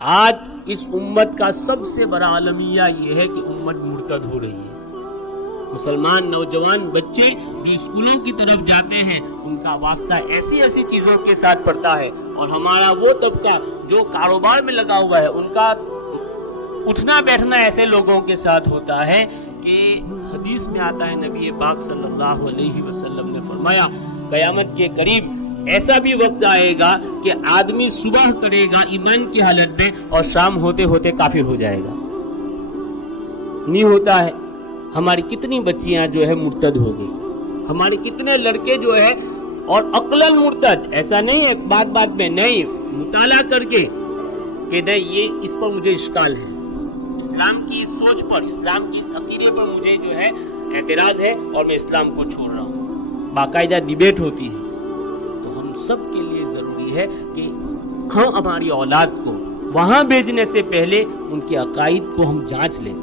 آج اس امت کا سب سے بڑا المیہ یہ ہے کہ امت مرتد ہو رہی ہے۔ مسلمان نوجوان بچے جو اسکولوں کی طرف جاتے ہیں ان کا واسطہ ایسی ایسی چیزوں کے ساتھ پڑتا ہے، اور ہمارا وہ طبقہ جو کاروبار میں لگا ہوا ہے ان کا اٹھنا بیٹھنا ایسے لوگوں کے ساتھ ہوتا ہے کہ حدیث میں آتا ہے، نبی پاک صلی اللہ علیہ وسلم نے فرمایا قیامت کے قریب ایسا بھی وقت آئے گا کہ آدمی صبح کرے گا ایمان کی حالت میں اور شام ہوتے ہوتے کافر ہو جائے گا۔ نہیں ہوتا ہے۔ ہماری کتنی بچیاں جو ہے مرتد ہو گئی، ہمارے کتنے لڑکے جو ہے، اور عقلاً مرتد، ایسا نہیں ہے بات بات میں نہیں، مطالعہ کر کے کہ نہیں یہ اس پر مجھے اشکال ہے، اسلام کی اس سوچ پر، اسلام کی اس عقیدے پر مجھے جو ہے اعتراض ہے اور میں اسلام کو چھوڑ رہا ہوں۔ باقاعدہ ڈیبیٹ ہوتی ہے۔ تو ہم سب کے لیے ضروری ہے کہ ہم ہماری اولاد کو وہاں بھیجنے سے پہلے ان کے عقائد کو ہم جانچ لیں۔